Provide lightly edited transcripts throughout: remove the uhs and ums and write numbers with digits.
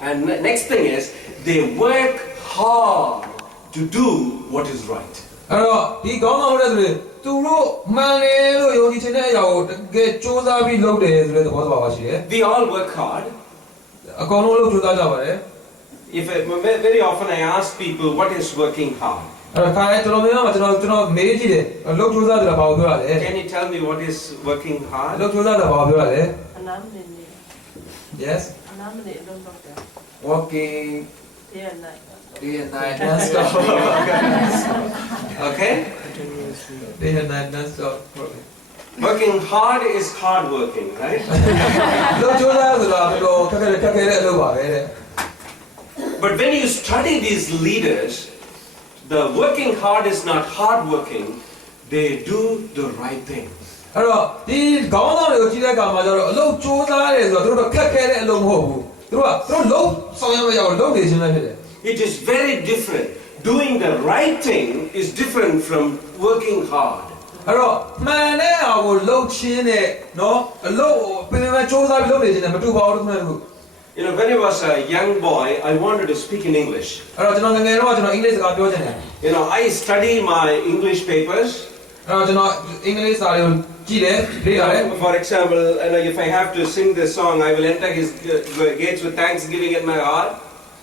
And next thing is, they work hard to do what is right. အဲ့တော့ဒီခေါင်းဆောင်တဲ့သူတွေသူတို့မှန်တယ်လို့ယုံကြည်တဲ့အရာကိုတကယ်စူးစမ်းပြီးလုပ်တယ်ဆိုတဲ့သဘောတရားပါရှိတယ် We all work hard. အကောင်လုံးလို့စူးစမ်းကြပါတယ် Very often I ask people, what is working hard? အဲ့တော့ခါရဲကျွန်တော်များမှာကျွန်တော်မေးကြည့်တယ်လုပ်စူးစမ်းတယ်ဘာကိုပြောရလဲ Can you tell me what is working hard? လုပ်စူးစမ်းတယ်ဘာကိုပြောရလဲ Yes working day and night non-stop Okay? day and night non-stop Working hard is hard working, right? လုပ်စူးစမ်းဆိုတာဘယ်လိုခက်ခဲတဲ့အလုပ်ပါပဲတဲ့ But when you study these leaders, the working hard is not hard working, they do the right thing. အဲ့တော့ဒီခေါင်းဆောင်တွေကိုကြည့်တဲ့အခါမှာကျတော့အလုပ်စူးစမ်းတယ်ဆိုတော့သူတို့ခက်ခဲတဲ့အလုပ်မဟုတ်ဘူးသူတို့လုံးဆောင်ရမယ့်အရာကိုလုပ်နေခြင်းပဲဖြစ်တယ် It is very different. Doing the right thing is different from working hard. အဲ့တော့မှန်တဲ့အရာကိုလုပ်ခြင်းနဲ့နော်အလုပ်ကိုပြင်ပစူးစမ်းပြီးလုပ်နေခြင်းနဲ့မတူပါဘူးခင်ဗျာ You know, when I was a young boy, I wanted to speak in English. အဲ့တော့ကျွန်တော်ငယ်ငယ်တော့ကျွန်တော်အင်္ဂလိပ်စကားပြောချင်တယ် You know, I study my English papers. အဲ့တော့ကျွန်တော်အင်္ဂလိပ်စာတွေကိုကြည့်တယ်လေ့လာတယ် For example, if I have to sing this song, I will enter his gates with thanksgiving in my heart.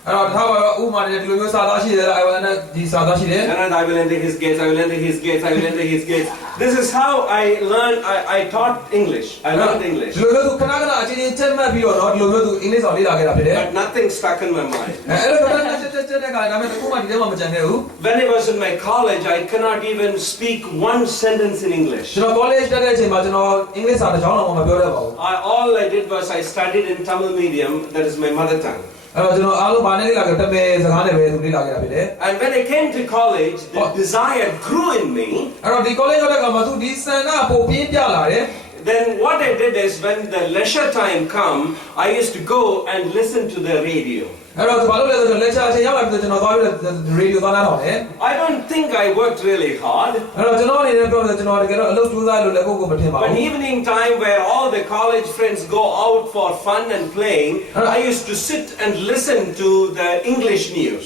အဲ့တော့ထားပါတော့ဥပမာနဲ့ဒီလိုမျိုးစာသားရှိတယ်လား I will enter ဒီစာသားရှိတယ် And I will enter his gates, I will enter his gates, I will enter his gates. This is how I learned, I taught English. I learned English. ဒီလိုမျိုးသူခဏခဏအချင်းချင်းချက်မှတ်ပြီးတော့နော်ဒီလိုမျိုးသူအင်္ဂလိပ်စာလေ့လာခဲ့တာဖြစ်တယ် But nothing stuck in my mind. အဲ့တော့ခဏခဏချက်တဲ့ခါဒါပေမဲ့အခုမှဒီထဲမှာမကြံခဲ့ဘူး When I was in my college, I cannot even speak one sentence in English. ကျွန်တော် college တက်တဲ့အချိန်မှာကျွန်တော်အင်္ဂလိပ်စာတစ်ကြောင်းတော့မပြောတတ်ပါဘူး All I did was I studied in Tamil medium, that is my mother tongue. အဲ့တော့ကျွန်တော်အားလုံးဗာနဲ့လေ့လာခဲ့တမဲစကားနဲ့ပဲသူလေ့လာခဲ့တာဖြစ်တယ် And when I came to college, the desire grew in me. အဲ့တော့ဒီ college ရောက်တဲ့အခါမှာသူဒီစံကပိုပြင်းပြလာတယ် Then what I did is when the leisure time come, I used to go and listen to the radio. အဲ့တော့ဘာလို့လဲဆိုတော့ lecture အချိန်ရောက်လာပြီးတော့ကျွန်တော်သွားပြီးတော့ radio သွားနားထောင်တယ် I don't think I worked really hard. အဲ့တော့ကျွန်တော်အနေနဲ့ပြောလို့ကျွန်တော်တကယ်တော့အလုပ်ကြိုးစားလို့လည်းကိုယ့်ကိုမထင်ပါ But ဘူး evening time where all the college friends go out for fun and playing, I used to sit and listen to the English news.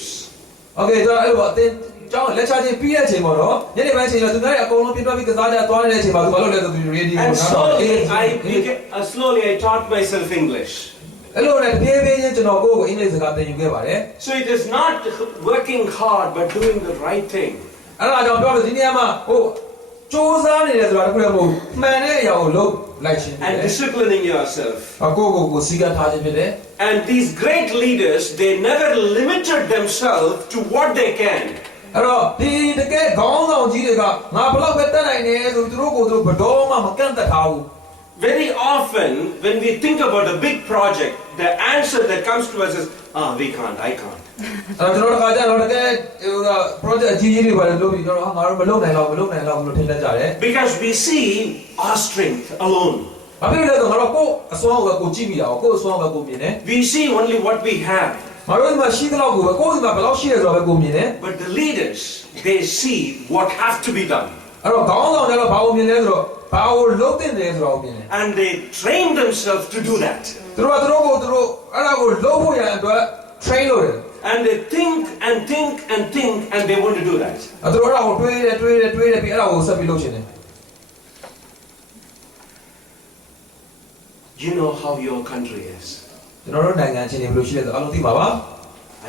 Okay ကျွန်တော်အဲ့တော့အတင်းကျောင်း lecture ချင်းပြီးတဲ့အချိန်ပေါ့နော်ညနေပိုင်းအချိန်တော့သူများတွေအကုန်လုံးပြပြပြီးကစားကြသွားနေတဲ့အချိန်မှာသူဘာလို့လဲဆိုသူ radio ကို And နားထောင်တယ် slowly I taught myself English. အဲ့လိုနဲ့ပြေးပြေးချင်းကျွန်တော်ကိုယ့်ကိုအင်္ဂလိပ်စကားသင်ယူခဲ့ပါတယ် So it is not working hard but doing the right thing. အဲ့ဒါကြောင့်ပြောလို့ဒီနေရာမှာဟိုစူးစမ်းနေတယ်ဆိုတာတခုလည်းမဟုတ်မှန်တဲ့အရာကိုလုပ်လိုက်ခြင်းဖြစ် And တယ် disciplining yourself. ကိုစီကံထားခြင်းဖြစ်တယ် And these great leaders, they never limited themselves to what they can. အဲ့တော့ဒီတကယ်ခေါင်းဆောင်ကြီးတွေကငါဘလောက်ပဲတက်နိုင်နေဆိုသူတို့ကိုသူတို့ဘယ်တော့မှမကန့်သက်ထားဘူး Very often, when we think about a big project, the answer that comes to us is, we can't, I can't. အဲ့တော့ကျွန်တော်တို့ကကြာတော့တကယ်ဟို project အကြီးကြီးတွေပါလေလုပ်ပြီးတော့ငါတို့မလုပ်နိုင်တော့လို့ထင်တတ်ကြတယ် Because we see our strength alone. ဘာဖြစ်လို့လဲဆိုတော့ငါတို့ကိုအစွမ်းကိုကြည့်မိတာကိုအစွမ်းကိုမြင်တယ် We see only what we have. ငါတို့ဒီမှာရှိတဲ့လောက်ကိုပဲကိုယ်ဒီမှာဘယ်လောက်ရှိတယ်ဆိုတာပဲကိုမြင်တယ် But the leaders, they see what has to be done. အဲ့တော့ခေါင်းဆောင်တွေကဘာကိုမြင်လဲဆိုတော့ဘာကိုလုပ်တင်တယ်ဆိုတာကိုမြင်တယ် And they train themselves to do that. သူတို့အဲ့ဒါကိုလုပ်ဖို့ရန်အတွက် train လုပ်တယ် And they think and think and think and they want to do that. အဲ့သူတို့အဲ့ဒါကိုတွေးတယ်ပြီးအဲ့ဒါကိုဆက်ပြီးလုပ်ချင်တယ် You know how your country is. ကျွန်တော်တို့နိုင်ငံချင်းတွေဘယ်လိုရှိလဲဆိုအားလုံးသိပါပါ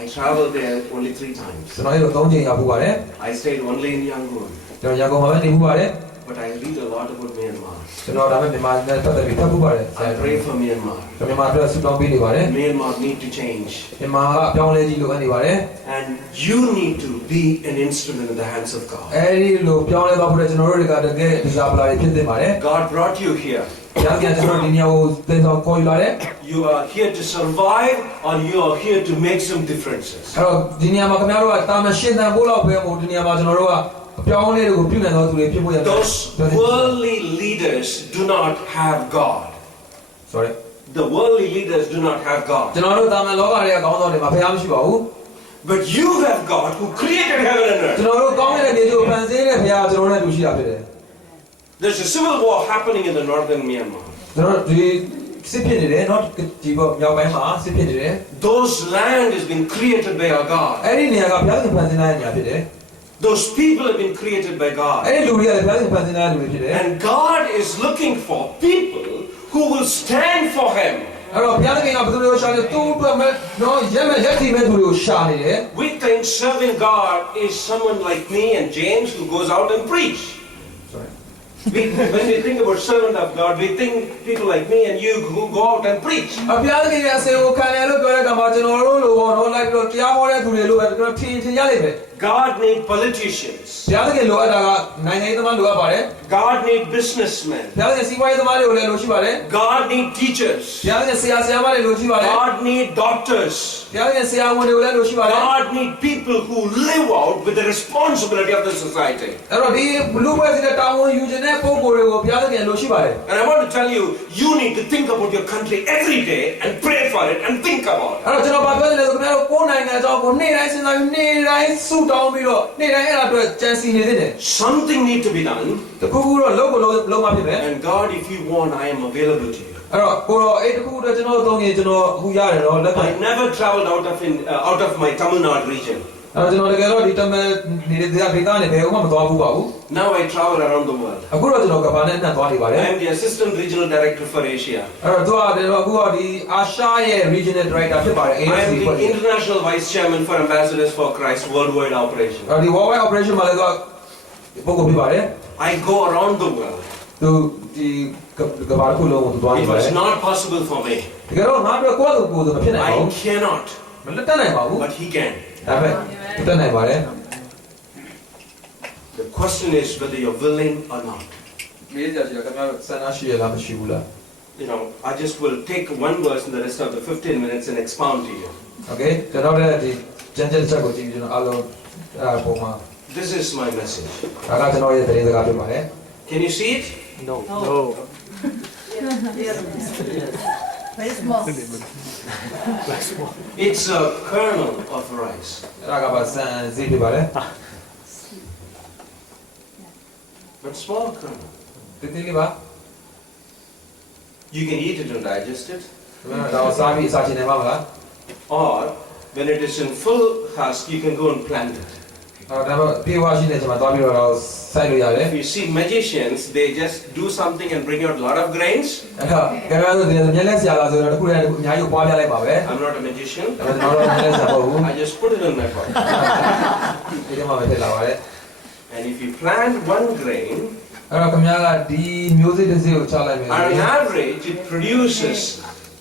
I traveled there only 3 times. ကျွန်တော်အဲ့လို3ချိန်ရောက်ဖို့ပါတယ် I stayed only in Yangon. ကျွန်တော်ရန်ကုန်မှာပဲနေဖို့ပါတယ် But I read a lot about Myanmar. ကျွန်တော်ဒါပေမဲ့မြန်မာနဲ့ပတ်သက်ပြီးဖတ်ဖို့ပါတယ် I pray for Myanmar. ကျွန်တော်မြန်မာအတွက်ဆုတောင်းပေးနေပါတယ် Myanmar need to change. မြန်မာကအပြောင်းလဲကြီးလိုအပ်နေပါတယ် And you need to be an instrument in the hands of God. အဲ့ဒီလိုပြောင်းလဲသွားဖို့ကျွန်တော်တို့တွေကတကယ်ဒီစားပလာတွေဖြစ်နေပါတယ် God brought you here. ကျွန်တော်ဒီနေရာကိုသင်ဆောင်ခေါ်ယူလာတယ် You are here to survive or you are here to make some differences. အဲ့တော့ဒီနေရာမှာခင်ဗျားတို့ကတာမန်ရှင်းတန်ဖို့လောက်ပဲမဟုတ်ဒီနေရာမှာကျွန်တော်တို့ကအပြောင်းလဲတွေကိုပြုနိုင်တော်သူတွေဖြစ်ဖို့ရတယ် Those worldly leaders do not have God. Sorry. The worldly leaders do not have God. ကျွန်တော်တို့တာမန်လောကတွေကခေါင်းဆောင်တွေမှာဖခင်မရှိပါဘူး But you have God who created heaven and earth. ကျွန်တော်တို့ကောင်းတဲ့နေကိုဖန်ဆင်းတဲ့ဖခင်ကျွန်တော်တို့နဲ့တူရှိတာဖြစ်တယ် There's a civil war happening in the northern Myanmar. ကျွန်တော်ဒီ စစ်ဖြစ်နေတယ်เนาะဒီပေါ့မြောက်ပိုင်းမှာစစ်ဖြစ်နေတယ် Those land has been created by our God. အဲ့ဒီနေရာကဘုရားသခင်ဖန်ဆင်းတဲ့နေရာဖြစ်တယ် Those people have been created by God. အဲ့ဒီလူတွေကလည်းဘုရားသခင်ဖန်ဆင်းတဲ့လူတွေဖြစ်တယ် And God is looking for people who will stand for Him. အဲ့တော့ဘုရားသခင်ကဘယ်သူတွေကိုရှာနေသူ့အတွက်မဲ့เนาะရက်ထီမဲ့သူတွေကိုရှာနေတယ် We think serving God is someone like me and James who goes out and preach. sorry When we think about servant of God, we think people like me and you who go out and preach. ဘုရားသခင်ရဲ့အစေကိုခံရလို့ပြောတဲ့ကမှာကျွန်တော်တို့လိုပေါ့เนาะလိုက်ပြီးတော့တရားဟောတဲ့သူတွေလိုပဲကျွန်တော်ထင်ရလိမ့်မယ် God needs politicians. ဘုရားသခင်လိုအပ်တာကနိုင်ငံရေးသမားလိုအပ်ပါတယ် God needs businessmen. ဘုရားသခင်စီးပွားရေးသမားတွေကိုလည်းလိုရှိပါတယ် God needs teachers. ဘုရားသခင်ဆရာမတွေလိုရှိပါတယ် God needs doctors. ဘုရားသခင်ဆရာဝန်တွေကိုလည်းလိုရှိပါတယ် God needs people who live out with the responsibility of the society. အဲ့တော့ဒီလူပွဲစီတဲ့တာဝန်ယူခြင်းတဲ့ပုံကိုယ်တွေကိုဘုရားသခင်လိုရှိပါတယ် And I want to tell you, you need to think about your country every day and pray for it and think about it. အဲ့တော့ကျွန်တော်ပြောတယ်ဆိုခင်ဗျားတို့ကိုယ်နိုင်ငံအကြောင်းကိုနေ့တိုင်းစဉ်းစားပြီးနေ့တိုင်းဆုတောင်းပြီးတော့နေ့တိုင်းအဲ့ဒါအတွက်ကြံစီနေသင့်တယ် Something needs to be done. တခုခုတော့လုံးမဖြစ်ပဲ And God, if you want, I am available to you. အဲ့တော့ကိုတော့အဲ့တခုခုတော့ကျွန်တော်သုံးရင်ကျွန်တော်အခုရတယ်တော့လက်ခံ I never traveled out of my Tamil Nadu region. အဲ့တော့ကျွန်တော်တကယ်တော့ဒီတမန်နေတဲ့ဒေသနဲ့ဘယ်မှမသွားဘူးပါဘူး Now I travel around the world. အခုတော့ကျွန်တော်ကဘာနဲ့နှံ့သွားနေပါတယ် I am the Assistant Regional Director for Asia. အဲ့တော့သူကအခုကဒီအာရှရဲ့ regional director ဖြစ်ပါတယ် I am AFC ဖွဲ့ the International Vice Chairman for Ambassadors for Christ Worldwide Operation. အဲ့ဒီ worldwide operation မှာလည်းသူကပုံကိုဖြစ်ပါတယ် I go around the world. သူဒီကဘာခုလုံးကိုသူသွားနေ It ပါတ was ယ် not possible for me. တကယ်တော့ငါတို့ကိုယ့်အကူကိုယ်မဖြစ်နိုင်ပါ I ဘူး cannot, မလက်တက်နိုင်ပါဘူး but He can. ဒါပေမဲ့တက်နိုင်ပါတယ် The question is whether you're willing or not. မေးကြည့်ရခင်ဗျားဆန္ဒရှိရလားမရှိဘူးလား You know, I just will take one verse in the rest of the 15 minutes and expound to you. Okay ကျွန်တော်လည်းဒီကျန်တဲ့ချက်ကိုကြည့်ပြီးကျွန်တော်အားလုံးပုံမှာ This is my message. ဒါကကျွန်တော်ရဲ့သတင်းစကားဖြစ်ပါတယ် Can you see it? No. Very small. It's a kernel of rice. အဲ့ဒါကပါစံဈေးဖြစ်ပါတယ် But small kernel. တိတိလေးပါ You can eat it and digest it. ဒါကိုစားပြီးစားချင်တယ်မလား Or when it is in full husk, you can go and plant it. အဲ့ဒါတော့ပြေဝရှိနေချိန်မှာသွားပြီးတော့စိုက်လို့ရတယ် If you see magicians, they just do something and bring out a lot of grains. အဲ့တော့ကဲကဲဆိုဒီမျက်လက်ဆရာလာဆိုတော့တစ်ခုတည်းအများကြီးပွားပြလိုက်ပါပဲ I'm not a magician. ဒါပေမဲ့ကျွန်တော်တို့မျက်လက်ဆရာမဟုတ်ဘူး I just put it in my pocket. ဒီကမှာပဲထည့်လာပါတယ် And if you plant one grain, အဲ့တော့ခင်ဗျားကဒီမျိုးစေ့တစ်စေ့ကိုချလိုက်မယ် on average, it produces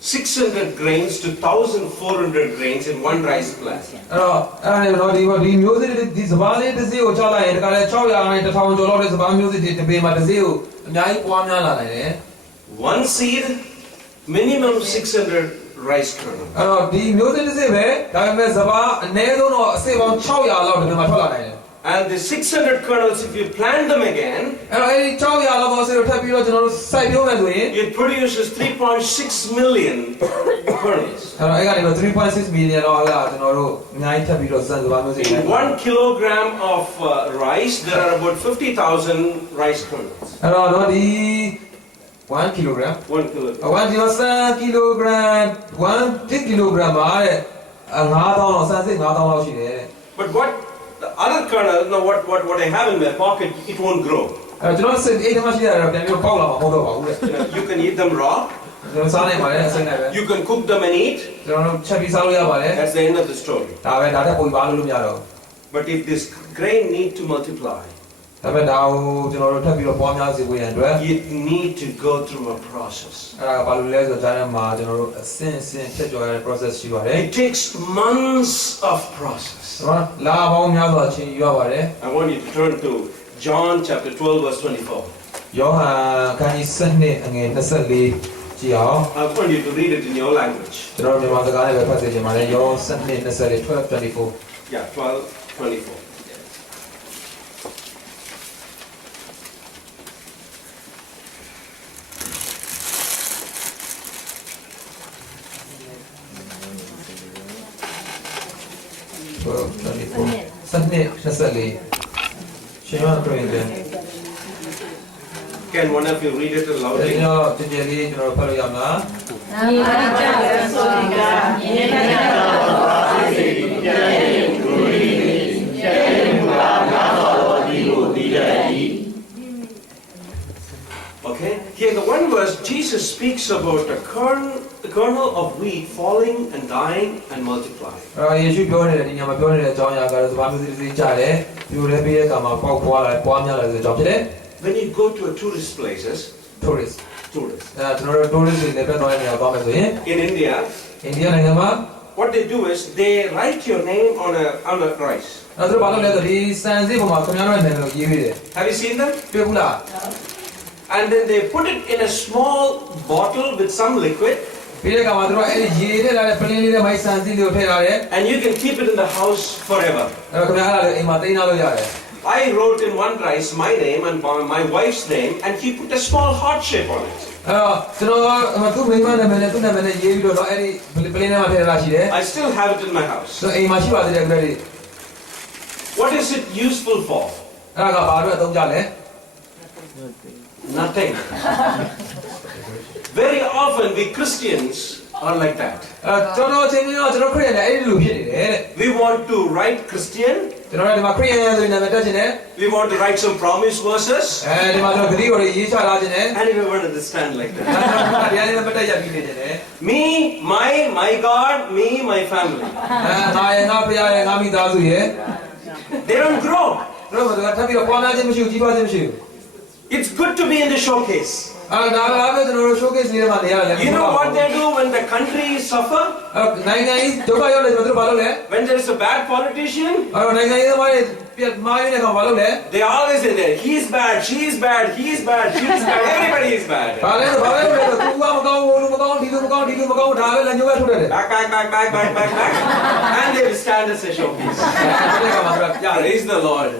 600 grains to 1,400 grains in one rice plant. အဲ့တော့ဒီမျိုးစေ့ဒီစပါးလေးတစ်စေ့ကိုချလိုက်ရင်ဒါကလည်း600နဲ့1000ကျော်လောက်တဲ့စပါးမျိုးစေ့ဒီတစ်ပေမှာတစ်စေ့ကိုအများကြီးပွားများလာနိုင်တယ် One seed, minimum 600 rice kernels. အဲ့တော့ဒီမျိုးစေ့တစ်စေ့ပဲဒါပေမဲ့စပါးအနည်းဆုံးတော့အစေ့ပေါင်း600လောက်တစ်ပေမှာထွက်လာနိုင်တယ် And the 600 kernels, if you plant them again, အဲ့တော့အဲဒီ600လောက်အစေ့ကိုထပ်ပြီးတော့ကျွန်တော်တို့စိုက်ပျိုးမယ်ဆိုရင် it produces 3.6 million kernels. အဲ့တော့အဲ့ကနေတော့3.6 millionလောက်လာကျွန်တော်တို့အများကြီးထပ်ပြီးတော့စံစပါးမျိုးစေ့ In 1 kilogram of rice, there are about 50,000 rice kernels. အဲ့တော့ဒီ 1 kilogram 1 kilogram. 1 kilogram 1 kilogram ပါတဲ့9000လောက်စံစိတ်9000လောက်ရှိတယ်တဲ့ But what the other kernel, no, what I have in my pocket, it won't grow. အဲ့တော့ကျွန်တော်စိတ်အိတ်ထဲမှာရှိရတာပြန်ပြီးတော့ပေါက်လာမှာမဟုတ်တော့ပါဘူးတဲ့ You know, you can eat them raw, ကျွန်တော်စားနိုင်ပါတယ်အစိမ့်နိုင်ပဲ you can cook them and eat. ကျွန်တော်တို့ချက်ပြီးစားလို့ရပါတယ် That's the end of the story. ဒါပဲဒါတက်ပုံပါလို့မရတော့ But if this grain need to multiply, ဒါပေမဲ့ဒါကိုကျွန်တော်တို့ထပ်ပြီးတော့ပွားများစေဖို့ရန်အတွက် it need to go through a process. အဲ့ဒါကဘာလို့လဲဆိုတော့ဒါနဲ့မှာကျွန်တော်တို့အစင်ဖြတ်ကျော်ရတဲ့ process ရှိပါတယ် It takes months of process. ကျွန်တော်လာပေါင်းများစွာအချိန်ယူရပါတယ် I want you to turn to John chapter 12 verse 24. ယောဟန်ခန်းကြီး7အငယ်24ကြည့်အောင် I want you to read it in your language. ကျွန်တော်မြန်မာစကားနဲ့ပဲဖတ်စေချင်ပါတယ်ယော7 24 Yeah, 12, 24. Can one of you read it ကျွန် loudly? တော်ကြည်ကြည်လေးကျွန်တော်ဖတ်လို့ရမလား Okay? Here the one verse, Jesus speaks about the kernel of wheat falling and dying and multiplying. ယေရှုပြောနေတဲ့ဒီညမှာပြောနေတဲ့အကြောင်းအရာကတော့စပါးမျိုးစီကြတယ်ပြိုလဲပြီးတဲ့အခါမှာပေါက်ပွားလာပွားများလာတဲ့အကြောင်းဖြစ်တယ် When you go to a tourist places, tourist tourists, ကျွန်တော်တို့ tourist တွေလည်းပဲတော့နေရာသွားမယ်ဆိုရင် in India, အိန္ဒိယနိုင်ငံမှာ what they do is they write your name on a rice. အဲ့ဒါဘာလို့လဲဆိုဒီစံစည်းပေါ်မှာခင်ဗျားတို့ရဲ့နာမည်ကိုရေးပေးတယ် Have you seen them? တွေ့ဘူးလား And then they put it in a small bottle with some liquid, ပြီးတဲ့အခါမှာတို့ကအဲ့ဒီရေထဲလာတဲ့ပလင်းလေးနဲ့မိုက်စံစည်းလေးကိုထည့်ထားတယ် and you can keep it in the house forever. အဲ့တော့ခင်ဗျားကလည်းအိမ်မှာသိမ်းထားလို့ရတယ် I wrote in one rice my name and my wife's name, and he put a small heart shape on it. အဲ့တော့ကျွန်တော်သူ့မိန်းမနာမည်နဲ့သူ့နာမည်နဲ့ရေးပြီးတော့အဲ့ဒီပလင်းထဲမှာထည့်ထားတာရှိတယ် I still have it in my house. ဆိုအိမ်မှာရှိပါသေးတယ် credit What is it useful for? အဲ့ဒါကဘာလို့အသုံးကြလဲ Nothing. Very often we Christians are like that. ကျွန်တော်ချင်းချင်းတော့ကျွန်တော်ခရစ်ယာန်နဲ့အဲ့ဒီလိုဖြစ်နေတယ်တဲ့ We want to write Christian, ကျွန်တော်တို့ဒီမှာခရစ်ယာန်ဆိုတဲ့နာမည်တက်ချင်တယ် we want to write some promise verses, အဲဒီမှာကျွန်တော်ဂတိတော်တွေရေးချထားခြင်းနဲ့ and we want to stand like that. တရားနဲ့မတက်ရပြီးနေခြင်းနဲ့ Me, my God, me, my family. ငါရဲ့ငါဖရားရဲ့ငါမိသားစုရဲ့ They don't grow. တို့ကထပ်ပြီးတော့ပွားများခြင်းမရှိဘူးကြီးပွားခြင်းမရှိဘူး It's good to be in the showcase. ဒါကလည်းကျွန်တော်တို့ showcase လေးမှာနေရတယ် You know what they do when the country suffer? နိုင်ငံကြီးဒုက္ခရောက်နေကျွန်တော်တို့ဘာလုပ်လဲ When there is a bad politician, နိုင်ငံရေးသမားတွေပြတ်မားရင်းတဲ့ကောင်ဘာလုပ်လဲ they always say that he's bad, she's bad, he's bad, she's bad, everybody is bad. ဘာလဲသူကမကောင်းဘူးလူမကောင်းဒီလူမကောင်းဒီလူမကောင်းဒါပဲလည်းညှိုးပဲထုတ်တယ် Back, and they will stand as a showpiece. တဲ့ကောင်မှာပြ Praise the Lord.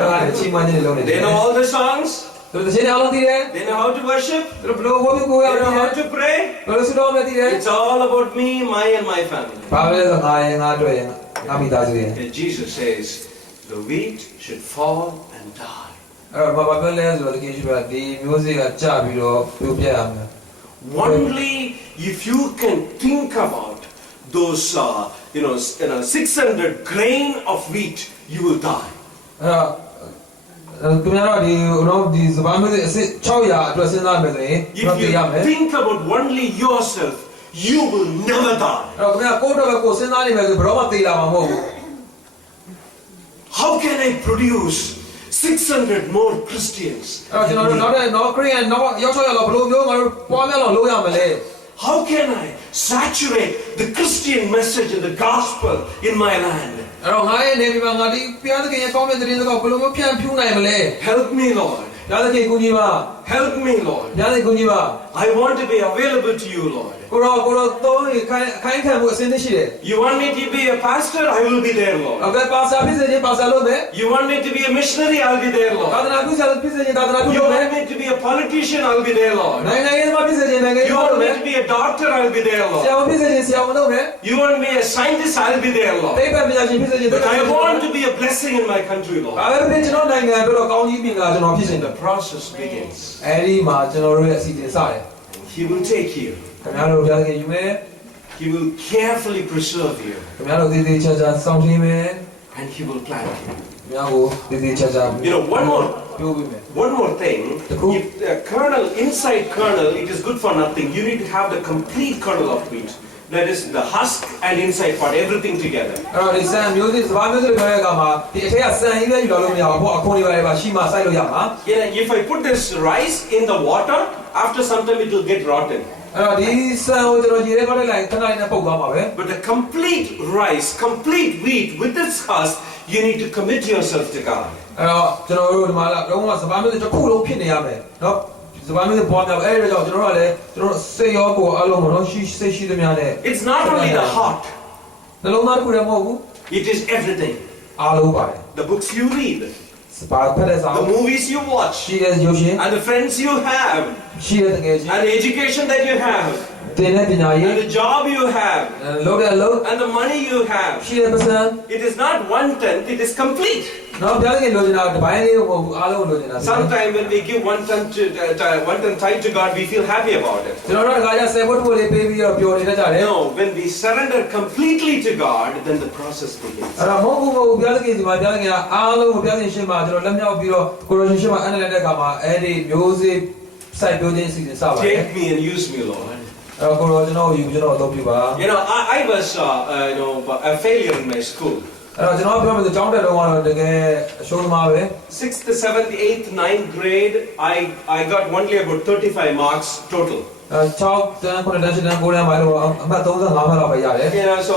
တယ်ချီးမွမ်းခြင်းတွေလုပ်နေတယ် They know all the songs, သူတို့ချင်းအောင်လုပ်သိတယ် they know how to worship, သူတို့ဘလို့ဝတ်ပြီးကိုရ they တ know ယ် how to pray. ဘလို့စတော်မြတ်သိတယ် It's all about me, and my family. ဘာပဲလဲဆိုငါရဲ့ငါအတွက်ရဲ့ငါမိသားစုရဲ့ And Jesus says, the wheat should fall and die. အဲ့တော့ဘာပြောလဲဆိုတော့တကယ်ရှိပါဒီမျိုးစေ့ကကြပြီးတော့ပြိုပြက်ရမယ် Only if you can think about those, 600 grain of wheat, you will die. အဲ့တော့သူများတော့ဒီစပါးမျိုးစေ့အစစ်600အတွက်စဉ်းစားမယ်ဆိုရင် If တော့ပြရမယ် you think about only yourself, you will never die. အဲ့တော့ခင်ဗျာကိုယ့်အတွက်ပဲကိုယ်စဉ်းစားနေမယ်ဆိုဘယ်တော့မှသေလာမှာမဟုတ်ဘူး How can I produce 600 more Christians? အဲ့တော့ကျွန်တော်တို့နောက်ခရစ်ယာန်နောက်ရောက်600လောက်ဘယ်လိုမျိုးငါတို့ပွားများလောက်လုပ်ရမလဲ How can I saturate the Christian message and the gospel in my land? အဲ့တော့ငါရဲ့နေပြည်မှာငါဒီဘုရားသခင်ရဲ့ကောင်းတဲ့သတင်းစကားကိုဘယ်လိုမျိုးဖြန့်ဖြူးနိုင်မလဲ Help me, Lord. ဘုရားသခင်ကိုကြီးပါ Help me, Lord. ဘုရားသခင်ကိုကြီးပါ I want to be available to you, Lord. ကိုတော့သုံးရင်ခိုင်းခံမှုအစင်းသိရှိတယ် You want me to be a pastor? I will be there, Lord. ဟုတ်ကဲ့ပါစာဖြစ်စေခြင်းပါစာလုပ်မယ် You want me to be a missionary? I'll be there, သာ Lord. သနာပြုစာဖြစ်စေခြင်းသာသနာပြု You လုပ်မယ် want me to be a politician? I'll be there, Lord. နိုင်ငံရေးသမားဖြစ်စေခြင်းနိုင်ငံရေး You သမား want လုပ်မယ် me to be a doctor? I'll be there, ဆ Lord. ရာဝန်ဖြစ်စေခြင်းဆရာဝန်လုပ်မယ် You want me a scientist? I'll be there, သိ Lord. ပ္ပံပညာရှင်ဖြစ်စေခြင်း But I want to be a blessing in my country, ဘာ Lord. ပဲဖြစ်ကျွန်တော်နိုင်ငံအတွက်တော့ကောင်းကြီးပင်ကကျွန်တော်ဖြစ်စေတယ် The process begins. အဲဒီမှာကျွန်တော်တို့ရဲ့အစီအစဉ်စတယ် He will take you. ခင်ဗျားတို့ဘုရားသခင်ယူမယ် He will carefully preserve you. ခင်ဗျားတို့သေသေးချာချာစောင့်ရှင်းမယ် And He will plant you. ခင်ဗျားကိုသေသေးချာချာ You know, one more ပြောပေးမယ် One more thing, if the kernel, inside kernel, it is good for nothing. You need to have the complete kernel of wheat. That is the husk and inside part, everything together. အဲ့တော့ဒီဆန်မျိုးစစ်စပါးမျိုးစစ်ပြောတဲ့အခါမှာဒီအထက်ကဆန်ကြီးပဲယူလာလို့မရဘူးပေါ့အခွန်တွေပါလေပါရှိမှစိုက်လို့ရမှာ Yeah, if I put this rice in the water, after some time it will get rotten. အဲ့တော့ဒီဆန်ကိုကျွန်တော်ရေထဲခေါက်လိုက်ခဏလေးနဲ့ပုတ်သွားမှာပဲ But the complete rice, complete wheat with its husk, you need to commit yourself to God. အဲ့တော့ကျွန်တော်တို့ဒီမှာလာလုံးဝစပါးမျိုးစစ်တစ်ခုလုံးဖြစ်နေရမယ်နော်စပါးမျိုးစစ်ပေါ်များအဲ့ဒါကြောင့်ကျွန်တော်တို့ကလည်းကျွန်တော်စိတ်ရောကိုယ်အလုံးမနော်စိတ်ရှိသမျှနဲ့ It's not only the heart, နှလုံးသားတစ်ခုတည်းမဟုတ်ဘူး it is everything. အားလုံးပါတယ် The books you read, စပါးဖက်တဲ့စာ the movies you watch, ရှိတဲ့ရုပ်ရှင် and the friends you have, ရှိတဲ့တကယ်ချင်း and the education that you have. တင်တဲ့ပညာရေး and the job you have လုပ်တဲ့အလုပ် and the money you have. ရှိတဲ့ပတ်စံ It is not 1/10, it is complete. နော်ဘုရားသခင်လိုချင်တာတစ်ပိုင်းလေးကိုမဟုတ်ဘူးအားလုံးကိုလိုချင်တာ Sometimes when we give 1/10 tithe to God, we feel happy about it. ကျွန်တော်တို့ကကြာဆယ်ဘုတ်ဖို့လေးပေးပြီးတော့ပျော်နေတတ်ကြတယ် No, when we surrender completely to God, then the process begins. အဲ့တော့မဟုတ်ဘူးဘုရားသခင်ဒီမှာဘုရားသခင်ကအားလုံးကိုဘုရားသခင်ရှင်းမှာကျွန်တော်လက်မြောက်ပြီးတော့ကိုရိုရှင်ရှင်းမှာအနက်လက်တဲ့အခါမှာအဲ့ဒီမျိုးစေ့စိုက်ပျိုးခြင်းစီစဉ်စပါတယ် Take me and use me, Lord. အဲ့တော့ကိုရိုကျွန်တော်ကိုယူကျွန်တော်အသုံးပြုပါ You know, I was a failure in my school. အဲ့တော့ကျွန်တော်ပြောမယ်ဆိုကျောင်းတက်တော့ကတော့တကယ်အရှုံးသမားပဲ 6th, 7th, 8th, 9th grade, I got only about 35 marks total. 6တန်း9တန်း10တန်း9တန်းမှာတော့အမှတ်35မှတ်လောက်ပဲရတယ် You know, so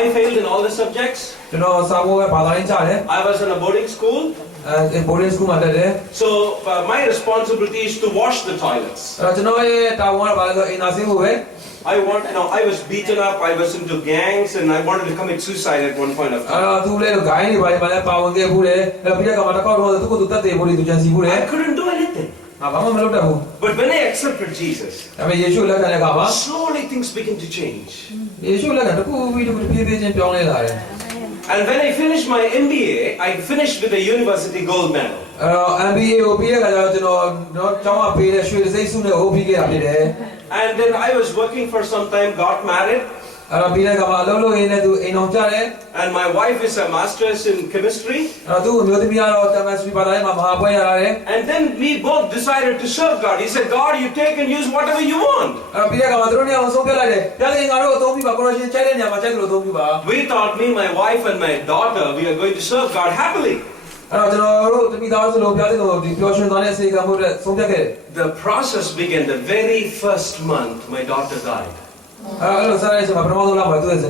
I failed in all the subjects. ကျွန်တော်စာမိုးပဲဘာသာရင်းချတယ် I was in a boarding school. အဲ boarding school မှာတက်တယ် So my responsibility is to wash the toilets. အဲ့တော့ကျွန်တော်ရဲ့တာဝန်ကဘာလဲဆိုအင်တာဆေးဖို့ပဲ I was beaten up, I was into gangs, and I wanted to commit suicide at one point of အဲ့ time. တော့သူလည်းဂိုင်းတွေဘာတွေမှလည်းပါဝင်ခဲ့ဘူးလေအဲ့တော့ပြီးတဲ့အခါမှာတစ်ခေါက်တော့သူကသူတက်သေးဖို့သူကြံစီဘူးလေ I couldn't do anything. ဘာမှမလုပ်တတ်ဘူး But when I accepted Jesus, ဒါပေမဲ့ယေရှုလက်ခံတဲ့အခါမှာ slowly things begin to change. ယေရှုလက်ခံတစ်ခုပြီးတစ်ခုဖြည်းဖြည်းချင်းပြောင်းလဲလာတယ် And when I finished my MBA, I finished with a university gold medal. အဲ့တော့ MBA ကိုပြီးတဲ့အခါကျတော့ကျွန်တော်တော့ကျောင်းကပေးတဲ့ရွှေတံဆိပ်ဆုနဲ့ဟိုပြီးခဲ့တာဖြစ်တယ် And then I was working for some time, got married, အဲ့တော့ပြီးတဲ့အခါမှာအလုပ်လုပ်ရင်းနဲ့သူအိမ်အောင်ကြတယ် and my wife is a master's in chemistry. အဲ့တော့သူ့အမျိုးသမီးကတော့ chemistry ဘာသာရေးမှာမဟာဘွဲ့ရလာတယ် And then we both decided to serve God. He said, God, you take and use whatever you want. အဲ့တော့ပြီးတဲ့အခါမှာသူတို့နှစ်ယောက်ဆုံးဖြတ်လိုက်တယ်ပြတဲ့ငါတို့အသုံးပြုပါကိုရရှင်ချိုက်တဲ့နေရာမှာချိုက်လို့အသုံးပြုပါ We thought, me, my wife, and my daughter, we are going to serve God happily. အဲ့တော့ကျွန်တော်တို့တမိသားစုလိုပြတဲ့ကိုဒီပျော်ရွှင်သွားတဲ့စေကမှုတဲ့ဆုံးဖြတ်ခဲ့တယ် The process began the very first month my daughter died. အဲ့လိုစားတဲ့အချိန်မှာပထမဆုံးလောက်မှာသူ့ရဲ့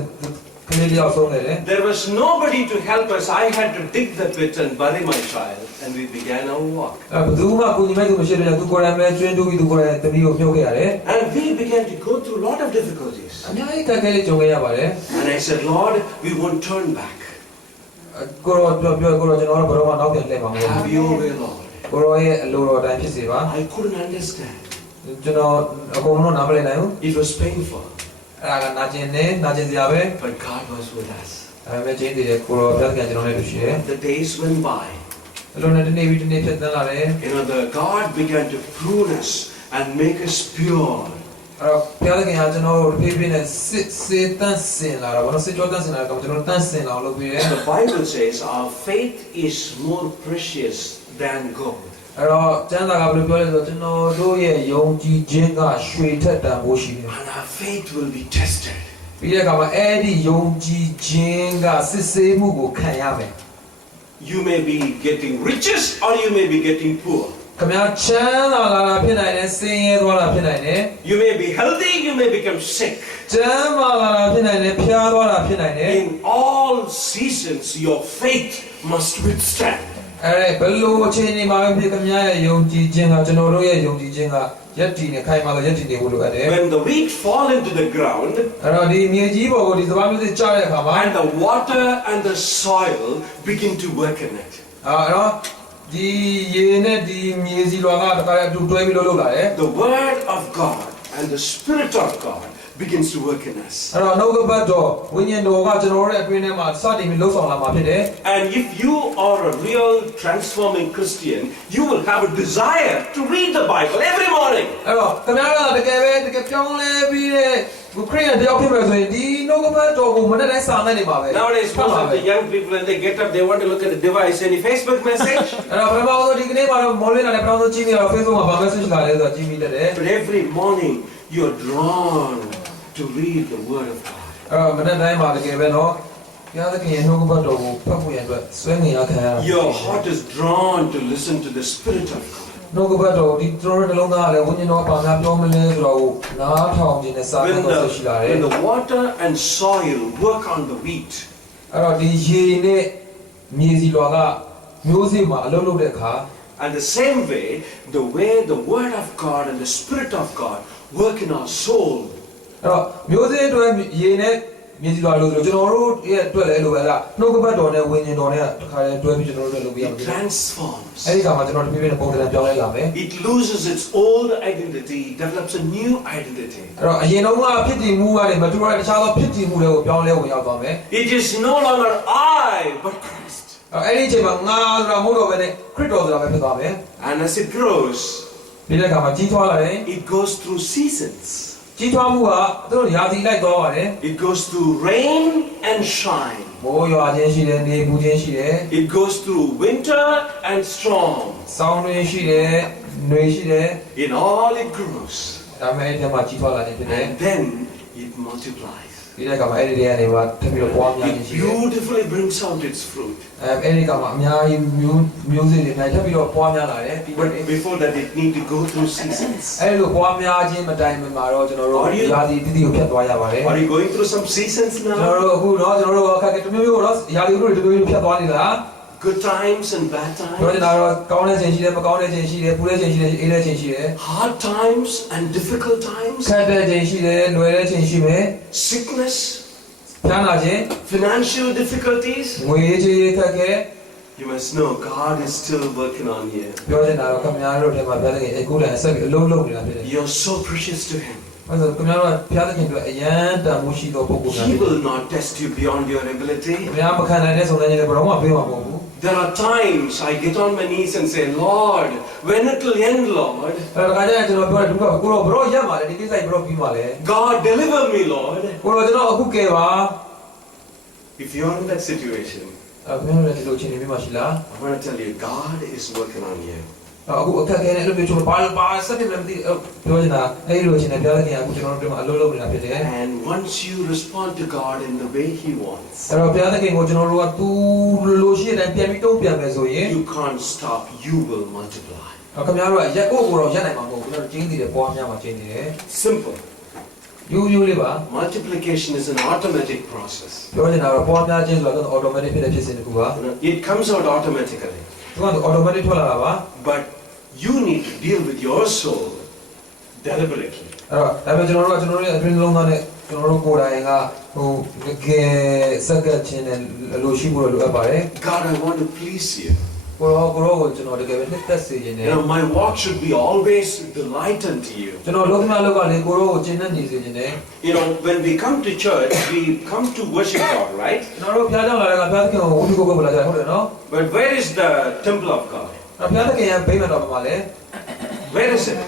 ကလေးလေးယောက်ဆုံးခဲ့တယ် There was nobody to help us. I had to dig the pit and bury my child, and we began our walk. အဲ့ဘယ်သူမှကိုညီမသူမရှိတော့သူကိုယ်တိုင်ပဲကျွင်းတူးပြီးသူကိုယ်တိုင်တမီးကိုမြုပ်ခဲ့ရတယ် And we began to go through a lot of difficulties. အများကြီးကခဲလေးကြုံခဲ့ရပါတယ် And I said, Lord, we won't turn back. ကိုရောပြောကိုရောကျွန်တော်တို့ဘယ်တော့မှနောက်ပြန်လှည့်မှာမဟုတ် Have your way, Lord. ဘူးကိုရောရဲ့အလိုတော်တိုင်းဖြစ်စေပါ I couldn't understand. ကျွန်တော်အကုန်လုံးနားမလည်နိုင်ဘူး It was painful, အဲ့ဒါကနာကျင်နေနာကျင်စရာပဲ but God was with us. ဒါပေမဲ့ကျင်းတည်တဲ့ကိုရောပြတ်ကန်ကျွန်တော်လည်းတွေ့ရှိတယ် The days went by. အလုံးနဲ့တနေ့ပြီးတနေ့ဖြစ်သန်းလာတယ် You know, the God began to prune us and make us pure. အဲ့တော့ဘုရားသခင်ကကျွန်တော်တို့ဖြည်းဖြည်းနဲ့စစ်တန်းစင်လာတော့ဘာလို့စစ်ကြောတန်းစင်လာတော့ကျွန်တော်တို့တန်းစင်အောင်လုပ်ပြီးတယ် The Bible says our faith is more precious than gold. အဲ့တော့ကျမ်းစာကဘယ်လိုပြောလဲဆိုတော့ကျွန်တော်တို့ရဲ့ယုံကြည်ခြင်းကရွှေထက်တန်ဖို့ရှိတယ် And our faith will be tested. ပြီးတဲ့အခါမှာအဲ့ဒီယုံကြည်ခြင်းကစစ်ဆေးမှုကိုခံရမယ် You may be getting riches or you may be getting poor. ခင်ဗျာချမ်းသာလာတာဖြစ်နိုင်တယ်ဆင်းရဲသွားတာဖြစ်နိုင်တယ် You may be healthy, you may become sick. ကျမ်းမာလာတာဖြစ်နိုင်တယ်ဖျားသွားတာဖြစ်နိုင်တယ် In all seasons, your faith must withstand. အဲ့ဘယ်လိုအခြေအနေမှာဖြစ်ခင်ဗျာရဲ့ယုံကြည်ခြင်းကကျွန်တော်တို့ရဲ့ယုံကြည်ခြင်းကယက်တီနဲ့ခိုင်မာတဲ့ယက်တီနေဖို့လိုအပ်တယ် When the wheat fall into the ground အဲ့တော့ဒီမြေကြီးပေါ်ကိုဒီစပါးမျိုးစစ်ကြားတဲ့အခါမှာ and the water and the soil begin to work in it. အဲ့တော့ဒီရေနဲ့ဒီမြေစီလွာကတခါအတူတွဲပြီးလုပ်လာတယ် The word of God and the spirit of God begins to work in us. အဲ့တော့နှုတ်ကပတ်တော်ဝိညာဉ်တော်ကကျွန်တော်တို့ရဲ့အတွင်းထဲမှာစတင်ပြီးလှုပ်ဆောင်လာမှာဖြစ်တယ် And if you are a real transforming Christian, you will have a desire to read the Bible every morning. အဲ့တော့ခင်ဗျားကတကယ်ပဲတကယ်ပြောင်းလဲပြီးတဲ့ခရစ်ယာန်တယောက်ဖြစ်မယ်ဆိုရင်ဒီနှုတ်ကပတ်တော်ကိုမနေ့တိုင်းစာနဲ့နေပါပဲ Nowadays, most of the young people, when they get up, they want to look at the device. Any Facebook message? အဲ့တော့ပထမဆုံးဒီကနေ့မှာတော့မော်လင်းလာတဲ့ပထမဆုံးကြည့်နေတော့ Facebook မှာဗာ message လာလဲဆိုတော့ကြည့်မိတတ်တယ် But every morning, you're drawn to read the Word of God. အဲ့တော့မနေ့တိုင်းမှာတကယ်ပဲနော်ဘုရားသခင်ရဲ့နှုတ်ကပတ်တော်ကိုဖတ်ဖို့ရန်အတွက်ဆွဲငင်ရခံရတာ Your heart is drawn to listen to the Spirit of God. နှုတ်ကပတ်တော်ဒီကျွန်တော်တို့နှလုံးသားကလည်းဝိညာဉ်တော်ဘာများပြောမလဲဆိုတော့နားထောင်ခြင်းနဲ့စာနဲ့တော့ရှိလာတယ် When the water and soil work on the wheat, အဲ့တော့ဒီရေနဲ့မြေစီလွာကမျိုးစေ့မှာအလုပ်လုပ်တဲ့အခါ and the same way, the Word of God and the Spirit of God work in our soul. အဲ့တော့မျိုးစေ့အတွက်ရေနဲ့ မြည်စီသွားလို့ကျွန်တော်တို့ရဲ့အတွက်လည်းအဲ့လိုပဲလားနှုတ်ကပတ်တော်နဲ့ဝိညာဉ်တော်နဲ့တခါလဲတွဲပြီးကျွန်တော်တို့လည်းလုပ်ပြရမယ် It transforms. အဲ့ဒီကမှကျွန်တော်တပြည့်ပြည့်နဲ့ပုံစံပြောင်းလဲလာမယ် It loses its old identity, develops a new identity. အဲ့တော့အရင်တော့ကဖြစ်တည်မှုကနေမတူတဲ့တခြားသောဖြစ်တည်မှုတွေကိုပြောင်းလဲဝင်ရောက်သွားမယ် It is no longer I, but Christ. အဲ့ဒီအချိန်မှာငါဆိုတာမဟုတ်တော့ဘဲနဲ့ခရစ်တော်ဆိုတာပဲဖြစ်သွားမယ် And as it grows, ဒီတဲ့ကမှကြီးထွားလာတယ် it goes through seasons. ကြီးထွားမှုကသူတို့ရာသီလိုက်သွားပါတယ် It goes through rain and shine. မိုးရွာခြင်းရှိတယ်နေပူခြင်းရှိတယ် It goes through winter and storm. ဆောင်းတွင်းရှိတယ်နှွေရှိတယ် In all it grows. ဒါပေမဲ့အဲ့ဒီမှာကြီးထွားလာခြင်းဖြစ်တယ် And then it multiplies. ဒီတဲ့ကမှအဲ့ဒီတွေကနေပါထပ်ပြီးတော့ပွားများခြင်း It ရှိတယ် beautifully brings out its fruit. အဲ့ဒီကမှအများကြီးမျိုးစေ့တွေနဲ့ထပ်ပြီးတော့ပွားများလာတယ်ပြီးတော့ But before that, it needs to go through seasons. အဲ့လိုပွားများခြင်းမတိုင်မှာတော့ကျွန်တော်တို့ရာသီတည်တည်ကိုဖြတ်သွားရပါတယ် Are you going through some seasons ကျွန် now? တော်တို့အခုတော့ကျွန်တော်တို့အခက်အခဲတစ်မျိုးမျိုးတော့ရာသီဥတုတွေတစ်မျိုးမျိုးဖြတ်သွားနေတာ Good times and bad ပြော times. နေတာတော့ကောင်းတဲ့ချိန်ရှိတယ်မကောင်းတဲ့ချိန်ရှိတယ်ပူတဲ့ချိန်ရှိတယ်အေးတဲ့ချိန်ရှိတယ် Hard times and difficult times. ခက်တဲ့ချိန်ရှိတယ်လွယ်တဲ့ချိန်ရှိမယ် Sickness, ဖြားနာခြင်း financial difficulties. ငွေရေးချေးခက်ခဲ You must know God is still working on you. ပြောနေတာတော့ခင်ဗျားတို့ထဲမှာပြောတဲ့အခုလည်းဆက်ပြီးအလုံးလုံးနေတာဖြစ်တယ် You're so precious to Him. အဲ့ဒါခင်ဗျားတို့ဖျားတဲ့ခင်တို့အရန်တန်မှုရှိသောပုဂ္ဂိုလ်များ He will not test you beyond your ability. ခင်ဗျားမခံနိုင်တဲ့စုံစမ်းခြင်းတွေဘယ်တော့မှပေးမှာမဟုတ်ဘူး There are times I get on my knees and say, Lord, when it will end, Lord? အဲ့ဒါကကြကျွန်တော်ပြောတယ်သူကကိုတော့ဘရောရက်ပါလေဒီကိစ္စကြီးဘရောပြီးပါလေ God, deliver me, Lord. ကိုတော့ကျွန်တော်အခုကဲပါ If you're in that situation, အဲ့ခင်ဗျားတို့လည်းဒီလိုချင်းနေပြီးမှရှိလား I want to tell you, God is working on you. အခုအခက်အခဲနဲ့အဲ့လိုမျိုးကျွန်တော်ဘာစက်တယ်လည်းမသိပြောနေတာအဲ့လိုချင်းနေပြောတဲ့ခင်အခုကျွန်တော်တို့အလုံးလုံးနေတာဖြစ်တယ် And once you respond to God in the way He wants, အဲ့တော့ဘုရားသခင်ကိုကျွန်တော်တို့ကသူလိုရှိတဲ့အတိုင်းပြန်ပြီးတုံ့ပြန်မယ်ဆိုရင် you can't stop, you will multiply. ခင်ဗျားတို့ကရက်ကိုတော့ရက်နိုင်မှာမဟုတ်ဘူးကျွန်တော်ကျင်းတည်တယ်ပွားများမှာကျင်းတည်တယ် Simple. ယူလေးပါ Multiplication is an automatic process. ပြောနေတာတော့ပွားများခြင်းဆိုတာကတော့ automatic ဖြစ်တဲ့ဖြစ်စဉ်တစ်ခုပါ It comes out automatically. သူက automatic ထွက်လာတာပါ But you need to deal with your soul deliberately. အဲ့တော့ဒါပေမဲ့ကျွန်တော်တို့ရဲ့အတွင်းလုံးသားနဲ့ကျွန်တော်တို့ကိုယ်တိုင်ကဟိုတကယ်စက္ကန့်ချင်းနဲ့လိုရှိဖို့လိုအပ်ပါတယ် God, I want to please you. ကိုရောကိုကျွန်တော်တကယ်ပဲနှစ်သက်စေခြင်းနဲ့ You know, my walk should be always the light unto you. ကျွန်တော်လုံးမလောက်ကလေကိုရောကိုကျင့်တဲ့နေစေခြင်းနဲ့ You know, when we come to church, we come to worship God, right? ကျွန်တော်တို့ဘုရားကျောင်းလာတဲ့ကဘုရားသခင်ကိုဝတ်ပြုကိုလာကြတယ်ဟုတ်တယ်နော် But where is the temple of God? ဘုရားသခင်ရဲ့ဗိမာန်တော်မှာလေ Where is it?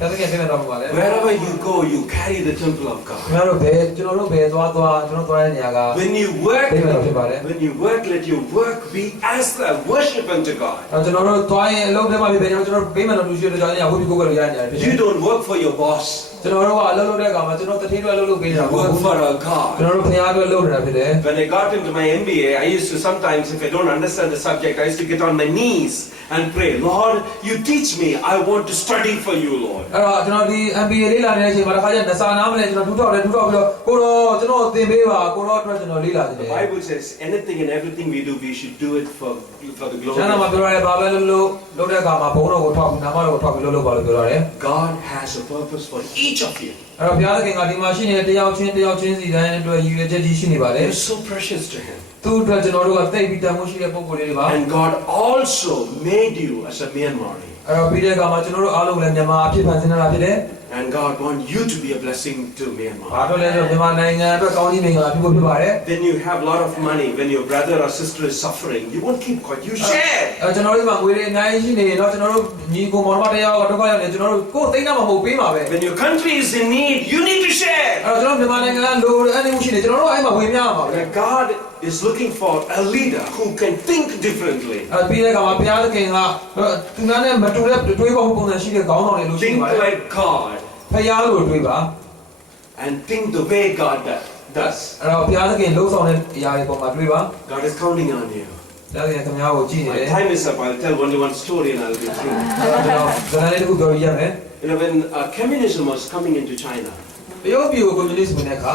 ဘုရားသခင်ဗိမာန်တော်မှာလေ Wherever you go, you carry the temple of ခင် God. ဗျားတို့ဘယ်ကျွန်တော်တို့ဘယ်သွားကျွန်တော်သွားတဲ့နေရာက When you work, ဗိမာန်တော်ဖြစ်ပါတယ် when you work, let your work be as a worship unto God. ကျွန်တော်တို့သွားရင်အလုံးထဲမှာပြပဲကျွန်တော်ဗိမာန်တော်လူရှိတဲ့ကြောင့်ညဝတ်ပြုကိုရရနေတယ်ဖြစ်တယ် You don't work for your boss. ကျွန်တော်တို့ကအလုပ်လုပ်တဲ့အခါမှာကျွန်တော်တတိယအလုပ်လုပ်ပေးနေတာ You ပေါ့ work for a ကျွန် God. တော်တို့ခင်ဗျားတို့လုပ်နေတာဖြစ်တယ် When I got into my MBA, I used to sometimes, if I don't understand the subject, I used to get on my knees and pray, Lord, you teach me. I want to study for you, Lord. အဲ့တော့ကျွန်တော်ဒီ MBA လေ့လာနေတဲ့အချိန်မှာတစ်ခါကျနစာနာမလဲကျွန်တော်ထူထောက်ပြီးတော့ကိုတော့ကျွန်တော်သင်ပေးပါကိုတော့အတွက်ကျွန်တော်လေ့လာနေတယ် The Bible says anything and everything we do, we should do it for the glory ကျမ်းစာ of မှာ God. ပြောရတယ်ဘာပဲလုပ်တဲ့အခါမှာဘုန်းတော်ကိုထောက်ပြီးနာမတော်ကိုထောက်ပြီးလုပ်ပါလို့ပြောရတယ် God has a purpose for each of you. အဲ့တော့ဘုရားသခင်ကဒီမှာရှိနေတဲ့တယောက်ချင်းစီတိုင်းအတွက်ရည်ရွယ်ချက်ကြီးရှိနေပါတယ် They're so precious to Him. သူ့အတွက်ကျွန်တော်တို့ကသိပြီးတန်ဖိုးရှိတဲ့ပုံကိုယ်လေးတွေပါ And God also made you as a Myanmari. အဲ့တော့ပြီးတဲ့အခါမှာကျွန်တော်တို့အားလုံးလည်းမြန်မာအဖြစ်ဖန်ဆင်းလာဖြစ်တယ် And God wants you to be a blessing to ဘာ Myanmar. လို့လဲဆိုတော့မြန်မာနိုင်ငံအတွက်ကောင်းကြီးမင်္ဂလာပြုဖို့ဖြစ်ပါတယ် Then you have a lot of money. When your brother or sister is suffering, you won't keep quiet. You share. အဲ့ကျွန်တော်တို့ဒီမှာငွေတွေအများကြီးရှိနေတော့ကျွန်တော်တို့ညီကိုမောင်မတရားကဒုက္ခရောက်နေကျွန်တော်တို့ကိုယ်သိမ်းတာမဟုတ်ပေးပါပဲ When your country is in need, you need to share. အဲ့တော့ကျွန်တော်မြန်မာနိုင်ငံကလိုအပ်နေမှုရှိနေကျွန်တော်တို့အဲ့မှာဝင်ပြရမှာပဲ And God is looking for a leader who can think differently. အဲ့ပြီးတဲ့အခါမှာဘုရားသခင်ကသူများနဲ့မတူတဲ့တွေးခေါ်မှုပုံစံရှိတဲ့ခေါင်းဆောင်တွေလို့ရှိနေ Think ပါတယ် like God ဖရားလိုတွေးပါ and think the way God does. အဲ့တော့ဘုရားသခင်လှုပ်ဆောင်တဲ့အရာတွေပေါ်မှာတွေးပါ God is counting on you. ဒါကခင်ဗျားကိုကြည့်နေ My တယ် time is up. I'll tell only one story and I'll be through. ကျွန်တော်ဇာတ်လေးတစ်ခုပြောပြရမယ် You know, when communism was coming into China, တရုတ်ပြည်ကိုကွန်မြူနစ်ဝင်တဲ့အခါ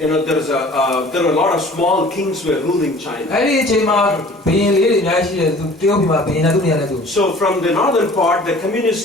You know, there were a lot of small kings who were ruling China. အဲ့ဒီအချိန်မှာဘုရင်လေးတွေအများကြီးရှိတယ်သူတရုတ်ပြည်မှာဘုရင်နဲ့သူနေရာနဲ့သူ So from the northern part, the communist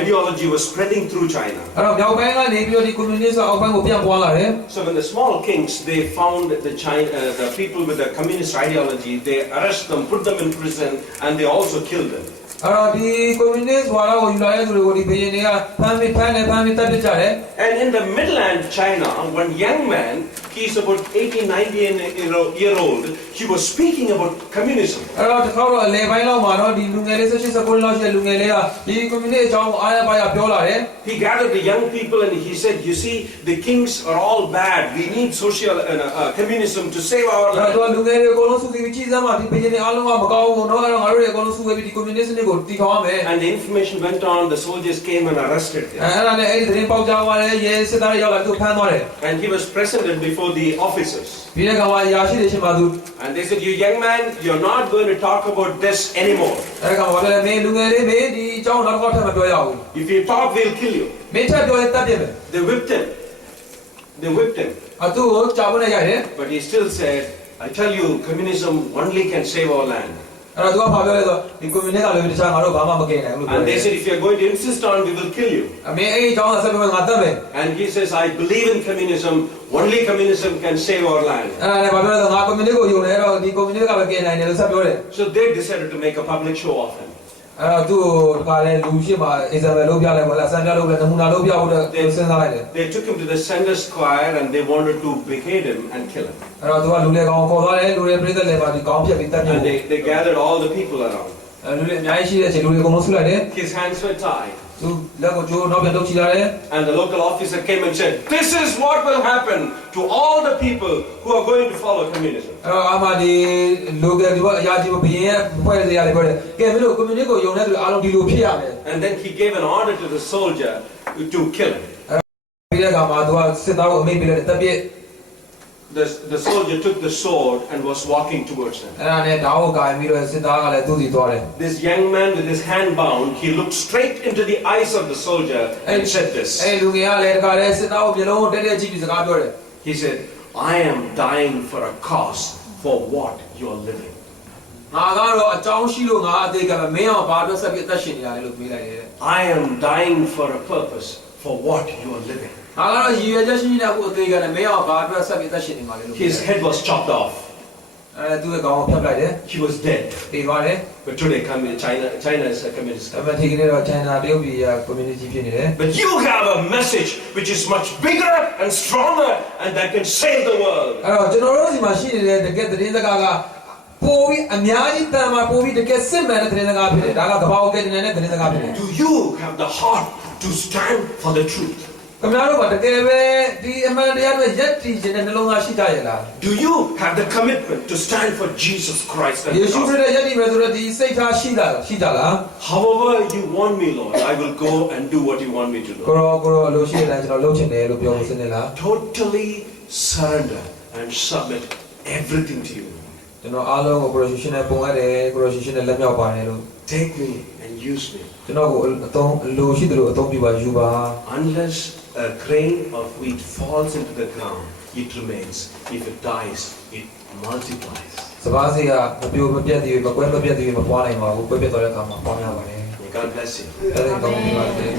ideology was spreading through China. အဲ့တော့မြောက်ပိုင်းကနေပြီးတော့ဒီကွန်မြူနစ်အောက်ပိုင်းကိုပြန်ပွားလာတယ် So when the small kings, they found the people with the communist ideology, they arrest them, put them in prison, and they also killed them. အဲ့တော့ဒီကွန်မြူနစ်ဝါဒကိုယူလာတဲ့သူတွေကိုဒီဘုရင်တွေကဖမ်းပြီးတပ်ပစ်ကြတယ် And in the midland China, one young man, he's about 18, 19 year old, he was speaking about communism. အဲ့တော့တစ်ခါတော့အလဲပိုင်းလောက်မှာတော့ဒီလူငယ်လေး18 19လောက်ရှိတဲ့လူငယ်လေးကဒီကွန်မြူနစ်အကြောင်းကိုအားရပါရပြောလာတယ် He gathered the young people and he said, you see, the kings are all bad. We need social communism to save our အဲ့ land. တော့လူငယ်တွေအကုန်လုံးစုစည်းပြီးကြီးစမ်းမှဒီဘုရင်တွေအားလုံးကမကောင်းဘူးเนาะအဲ့တော့ငါတို့တွေအကုန်လုံးစုဝေးပြီးဒီကွန်မြူနစ်စနစ်ကိုတည်ထောင်ရမယ် And the information went on, the soldiers came and arrested him. အဲ့ဒါနဲ့အဲ့ဒီသတင်းပေါက်ကြားသွားတယ်ရဲစစ်သားတွေရောက်လာသူဖမ်းသွားတယ် And he was presented before the officers. ပြီးတဲ့ကောင်ကရာရှိတွေရှိမှသူ And they said, you young man, you're not going to talk about this anymore. အဲ့ဒါကောင်ကပြောတယ်မင်းလူငယ်လေးမင်းဒီအကြောင်းနောက်တစ်ခါထပ်မပြောရဘူး If you talk, we'll kill you. မင်းထပ်ပြောရင်တပ်ပြမယ် They whipped him. They whipped him. အတူကိုကြာဖို့နဲ့ရိုက်တယ် But he still said, I tell you, communism only can save our land. အဲ့တော့သူကဘာပြောလဲဆိုတော့ဒီကွန်မြူနစ်ကလည်းတခြားငါတို့ဘာမှမကင်နိုင်ဘူးလို့ပြော And တယ် they said, if you're going to insist on, we will kill you. အမင်းအဲ့ဒီအကြောင်းကဆက်ပြောငါတပ်မယ် And he says, I believe in communism. Only communism can save our land. အဲ့ဒါနဲ့ဘာပြောလဲဆိုတော့ငါကွန်မြူနစ်ကိုယုံတယ်အဲ့တော့ဒီကွန်မြူနစ်ကပဲကင်နိုင်တယ်လို့ဆက်ပြောတယ် So they decided to make a public show of him. အဲ့တော့သူ့ကိုဒီကလည်းလူရှိမှအစ္စလာမ်လုပ်ပြလိုက်ပါလားဆန်ပြလုပ်ပြနမူနာလုပ်ပြဖို့စဉ်းစားလိုက်တယ် They took him to the center square and they wanted to behead him and kill him. အဲ့တော့သူကလူလေကောင်ခေါ်သွားတယ်လူတွေပြည်သက်လည်းပါဒီကောင်ပြက်ပြီးတပ်ပြ And they gathered all the people around. လူတွေအများကြီးရှိတဲ့အချိန်လူတွေအကုန်လုံးဆုလိုက်တယ် His hands were tied. သူလက်ကိုကျိုးနောက်ပြန်ထုတ်ချလာတယ် And the local officer came and said, this is what will happen to all the people who are going to follow communism. အဲ့တော့အမှဒီလူကဒီဘအရာကြီးဘုရင်ရဲ့ဖွဲ့စည်းရတယ်ပြောတယ်ကဲမင်းတို့ကွန်မြူနစ်ကိုယုံတဲ့သူအားလုံးဒီလိုဖြစ်ရမယ် And then he gave an order to the soldier to kill him. ပြီးတဲ့အခါမှာသူကစစ်သားကိုအမိန့်ပေးလိုက်တယ်တပ်ပြစ် The soldier took the sword and was walking towards him. အဲ့ဒါနဲ့ဓာတ်ကိုကင်ပြီးတော့စစ်သားကလည်းသူ့စီသွားတယ် This young man with his hand bound, he looked straight into the eyes of the soldier and said this. အဲ့လူငယ်ကလည်းတခါတည်းစစ်သားကိုမျက်လုံးကိုတက်တက်ကြည့်ပြီးစကားပြောတယ် He said, I am dying for a cause for what you are living. ငါကတော့အကြောင်းရှိလို့ငါအသေးကပဲမင်းအောင်ဘာအတွက်ဆက်ပြီးအသက်ရှင်နေရတယ်လို့ပြောလိုက်တယ် I am dying for a purpose for what you are living. ငါကတော့ရည်ရွယ်ချက်ရှိနေတဲ့အခုအသေးကလည်းမင်းအောင်ဘာအတွက်ဆက်ပြီးအသက်ရှင်နေမှာလဲလို့ His head was chopped off. အဲ့သူ့ရဲ့ခေါင်းကိုဖြတ်လိုက်တယ် He was dead. ပြေးသွားတယ် But today, China is a communist အဲ့ country. ဒီကနေ့တော့ China တရုတ်ပြည်က community ဖြစ်နေတယ် But you have a message which is much bigger and stronger and that can save the world. အဲ့တော့ကျွန်တော်တို့ဒီမှာရှိနေတဲ့တကယ်သတင်းစကားကပိုပြီးအများကြီးတန်မှာပိုပြီးတကယ်စစ်မှန်တဲ့သတင်းစကားဖြစ်တယ်ဒါကကမ္ဘာကိုကယ်တင်တဲ့သတင်းစကားဖြစ်တယ် Do you have the heart to stand for the truth? ခင်ဗျားတို့ကတကယ်ပဲဒီအမှန်တရားတွေယက်တည်ခြင်းနဲ့နှလုံးသားရှိကြရဲ့လား Do you have the commitment to stand for Jesus Christ and ယေ the ရှုခရ gospel? စ်ရဲ့ယက်တည်မယ်ဆိုတော့ဒီစိတ်ထားရှိတာရှိကြလား However you want me, Lord, I will go and do what you want me to ကို do. ရောအလိုရှိတဲ့ကျွန်တော်လုပ်ချင်တယ်လို့ပြောလို့စနေလား Totally surrender and submit everything to you. ကျွန်တော်အားလုံးကို correction နဲ့ပုံရတယ် correction နဲ့လက်မြောက်ပါတယ်လို့ Take me and use me. ကျွန်တော်ကိုအသုံးအလိုရှိတယ်လို့အသုံးပြပါယူပါ Unless a grain of wheat falls into the ground, it remains. If it dies, it multiplies. စပါးစီကမပြိုမပြတ်သေးဘူးမကွဲမပြတ်သေးဘူးမပွားနိုင်ပါဘူးကွဲပြတ်သွားတဲ့အခါမှာပွားများပါတယ် May God bless you. အဲ့ဒါကောင်းပြီပါတယ်